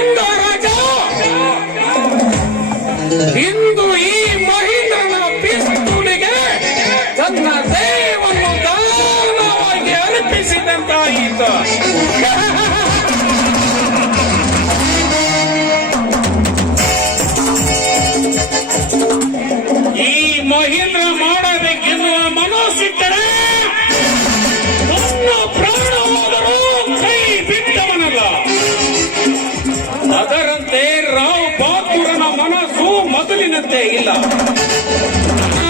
ಸುಂದ ರಾಜ ಇಂದು ಈ ಮಹೇಂದ್ರನ ಪಿಸ್ತೂಲಿಗೆ ತನ್ನ ದೇಹವನ್ನು ದಾನವಾಗಿ ಅರ್ಪಿಸಿದಂತಾಯಿತು. ಈ ಮಹೇಂದ್ರ ಮಾಡಬೇಕೆನ್ನುವ ಮನಸ್ಸಿಟ್ಟರೆ ತನ್ನ ಪ್ರಾಣ ಹೋದರೂ ಕೈ ಬಿಟ್ಟವನಲ್ಲ. ಅದರಂತೆ ರಾವ್ ಬಹದ್ದೂರನ ಮನಸ್ಸು ಮೊದಲಿನಂತೆ ಇಲ್ಲ.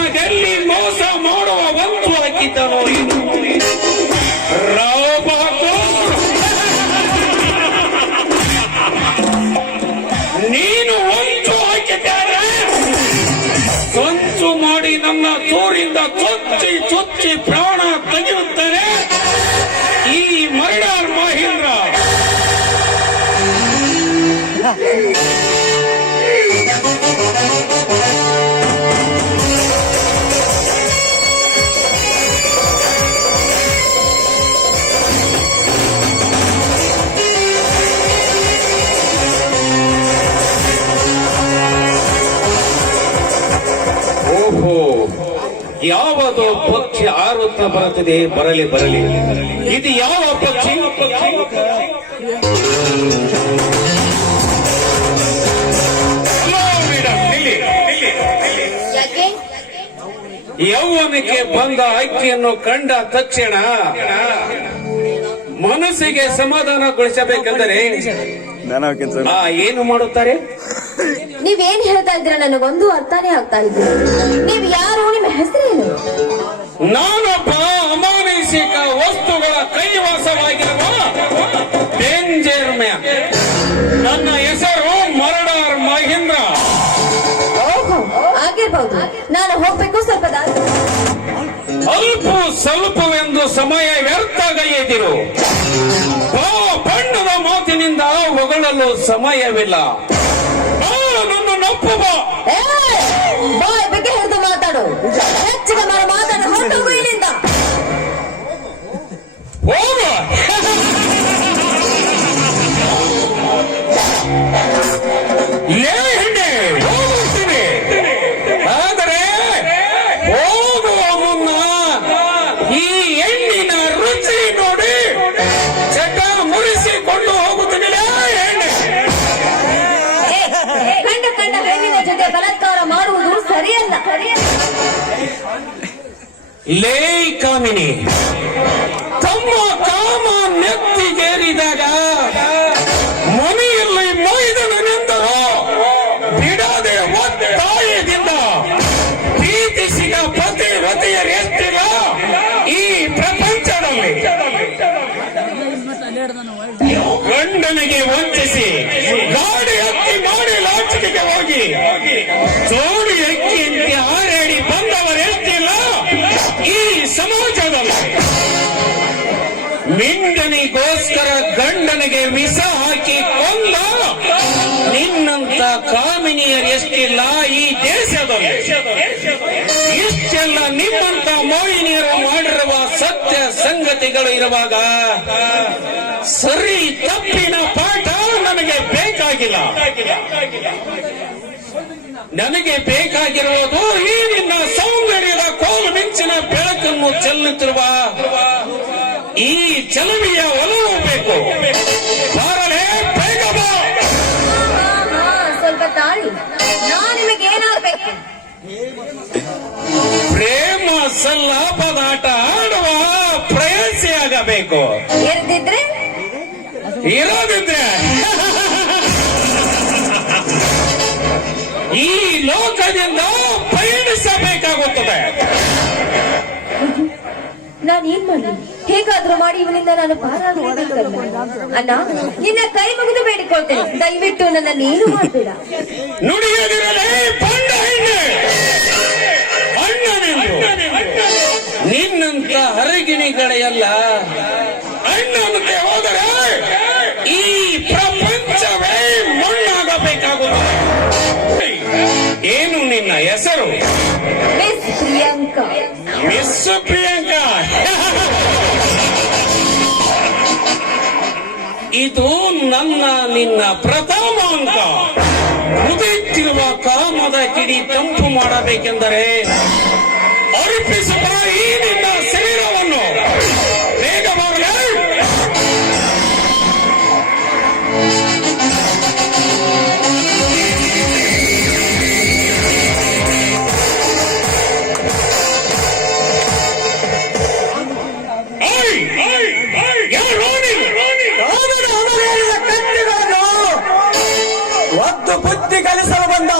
ಅದೆಲ್ಲಿ ಮೋಸ ಮಾಡುವ ಒಂದು ಹಾಕಿದ್ದನೋ ಇದು ರಾವ್ ಬಹದ್ದೂರ್, ನೀನು ಒಂದು ಹಾಕಿದ್ದಾರೆ ಸಂಚು ಮಾಡಿ ನನ್ನ ತೋರಿಂದ ಚುಚ್ಚಿ ಚುಚ್ಚಿ ಪ್ರಾಣ ತೆಗೆಯುತ್ತಾರೆ ಈ ಮರ್ಡರ್ ಮಹೇಂದ್ರ. ಓಹೋ, ಯಾವುದೋ ಪಕ್ಷಿ ಹಾರುತ್ತಾ ಬರುತ್ತದೆ. ಬರಲಿ ಬರಲಿ, ಇದು ಯಾವ ಪಕ್ಷಿ? ಯೌವನಕ್ಕೆ ಬಂದ ಅಕ್ಕಿಯನ್ನು ಕಂಡ ತಕ್ಷಣ ಮನಸ್ಸಿಗೆ ಸಮಾಧಾನಗೊಳಿಸಬೇಕೆಂದರೆ ಏನು ಮಾಡುತ್ತಾರೆ? ನೀವೇನ್ ಹೇಳ್ತಾ ಇದ್ದೀರಾ ನನಗೊಂದು ಅರ್ಥನೇ ಆಗ್ತಾ ಇದೆ. ನೀವ್ ಯಾರು? ನಿಮ್ಮ ಹೆಸರೇನು? ನಾನೊಬ್ಬ ಅಮಾನಸಿಕ ವಸ್ತುಗಳ ಕೈವಾಸವಾಗಿರುವ ಡೇಂಜರ್ ಮ್ಯಾನ್. ನನ್ನ ಹೆಸರು ಮರ್ಡರ್ ಮಹೇಂದ್ರ. ಓಹೋ, ಆಗಿರ್ಬಹುದು. ನಾನು ಹೋಗ್ಬೇಕು, ಸ್ವಲ್ಪ ಅಲ್ಪ ಸ್ವಲ್ಪವೆಂದು ಸಮಯ ವ್ಯರ್ಥಗೈದಿರು. ಬಣ್ಣದ ಮಾತಿನಿಂದ ಹೊಗಳಲು ಸಮಯವಿಲ್ಲ. ನನ್ನ ನಪ್ಪು ಬಾಯ್ ಬಗ್ಗೆ ಹಿಡಿದು ಮಾತಾಡು. ಹೆಚ್ಚಿಗೆ ಮಾತಾಡು, ಹೊರಟೋಗು ಇಲ್ಲಿಂದ. ಹೋಗು. ಹೋಗುತ್ತೀನಿ, ಆದರೆ ಹೋಗುವ ಮುನ್ನ ಈ ಹೆಣ್ಣಿನ ರುಚಿ ನೋಡಿ ಚಟ ಮುರಿಸಿಕೊಂಡು ಹೋಗುತ್ತೀನಿ. ಕಂಡ ಹೆಣ್ಣಿನ ಜೊತೆ ಬಲಾತ್ಕಾರ ಮಾಡುವುದು ಸರಿಯಲ್ಲ. ಲೇ ಕಾಮಿನಿ, ತಮ್ಮ ಕಾಮ ನೆತ್ತಿಗೇರಿದಾಗ ಮನೆಯಲ್ಲಿ ಮೊಯ್ದನೆಂದರು ಬಿಡದೆ ಒತ್ತಾಯದಿಂದ ಪ್ರೀತಿಸಿದ ಪತಿವ್ರತೆಯರೆಷ್ಟಿಲ್ಲ ಈ ಪ್ರಪಂಚದಲ್ಲಿ. ಗಂಡನಿಗೆ ವಂಚಿಸಿ ಗಾಡಿ ಹತ್ತಿ ಮಾಡಿ ಲಾಚಿಗೆ ಹೋಗಿ ಜೋಡಿ ಅಕ್ಕಿಯಂತೆ ಹಾರಾಡಿ ಬಂದವರೆಷ್ಟಿಲ್ಲ ಈ ಸಮಾಜದಲ್ಲಿ. ಮಿಂಡನಿಗೋಸ್ಕರ ಗಂಡನಿಗೆ ವಿಷ ಹಾಕಿ ಕೊಂದ ನಿನ್ನಂತ ಕಾಮಿನಿಯರೆಷ್ಟಿಲ್ಲ ಈ ದೇಶದಲ್ಲಿ. ಇಷ್ಟೆಲ್ಲ ನಿಮ್ಮಂತ ಮೋಹಿನಿಯರು ಮಾಡಿರುವ ಸತ್ಯ ಸಂಗತಿಗಳು ಇರುವಾಗ ಸರಿ ತಪ್ಪಿನ ಪಾಠ ನನಗೆ ಬೇಕಾಗಿಲ್ಲ. ನನಗೆ ಬೇಕಾಗಿರುವುದು ಈ ನಿನ್ನ ಸೌಂದರ್ಯದ ಕೋಲು ಮಿಂಚಿನ ಬೆಳಕನ್ನು ಚೆಲ್ಲುತ್ತಿರುವ ಈ ಚಲುವಿಯ ಒಲವು ಬೇಕು. ಬಾರಲೇ, ಬೇಗ ಬಾ. ಸ್ವಲ್ಪ ತಾಳಿ, ನಾನು ನಿಮಗೆ ಏನಾಗಬೇಕು? ಪ್ರೇಮ ಸಲ್ಲಾಪದಾಟ ಆಡುವ ಪ್ರಯಾಸಿಯಾಗಬೇಕು. ಇರೋದಿದ್ರೆ ಈ ಲೋಕದಿಂದ ಪಯಣಿಸಬೇಕಾಗುತ್ತದೆ. ನಾನೇನ್ ಮಾಡಿ ಹೇಗಾದ್ರೂ ಮಾಡಿ ಇವನಿಂದ ನಾನು ಪಾರಾಗಬೇಕಲ್ಲ. ಅಣ್ಣ, ನಿನ್ನ ಕೈ ಮುಗಿದು ಬೇಡಿಕೊಳ್ತೇನೆ, ದಯವಿಟ್ಟು ನನ್ನನ್ನು ಏನು ಮಾಡಬೇಡ. ನುಡಿಯದಿರಲೇ ಬಂಡ ಹೆಣ್ಣೆ, ಅಣ್ಣನೆಂದು ನಿನ್ನಂತ ಹರಗಿಣಿಗಳೆಯಲ್ಲ ಅಣ್ಣನಂತೆ ಹೋದರೆ ಈ ಪ್ರಪಂಚವೇ ಮಣ್ಣಾಗಬೇಕಾಗುತ್ತದೆ. ಏನು ನಿನ್ನ ಹೆಸರು? ಮಿಸ್ ಪ್ರಿಯಾಂಕಾ. ಮಿಸ್ ಪ್ರಿಯಾಂಕಾ, ಇದು ನನ್ನ ನಿನ್ನ ಪ್ರಥಮ ಅಂಕ. ಮುಗಿಯುತ್ತಿರುವ ಕಾಮದ ಕಿಡಿ ತಂಪು ಮಾಡಬೇಕೆಂದರೆ ಅರ್ಪಿಸುವ ಈ ನಿನ್ನ ಶರೀರವನ್ನು ವೇಗವಾಗಲೇ. ಅವನ ಅಮರೇರಿದ ಕತ್ತಿಗಳನ್ನು ಒದ್ದು ಬುದ್ಧಿ ಕಲಿಸಲು ಬಂದ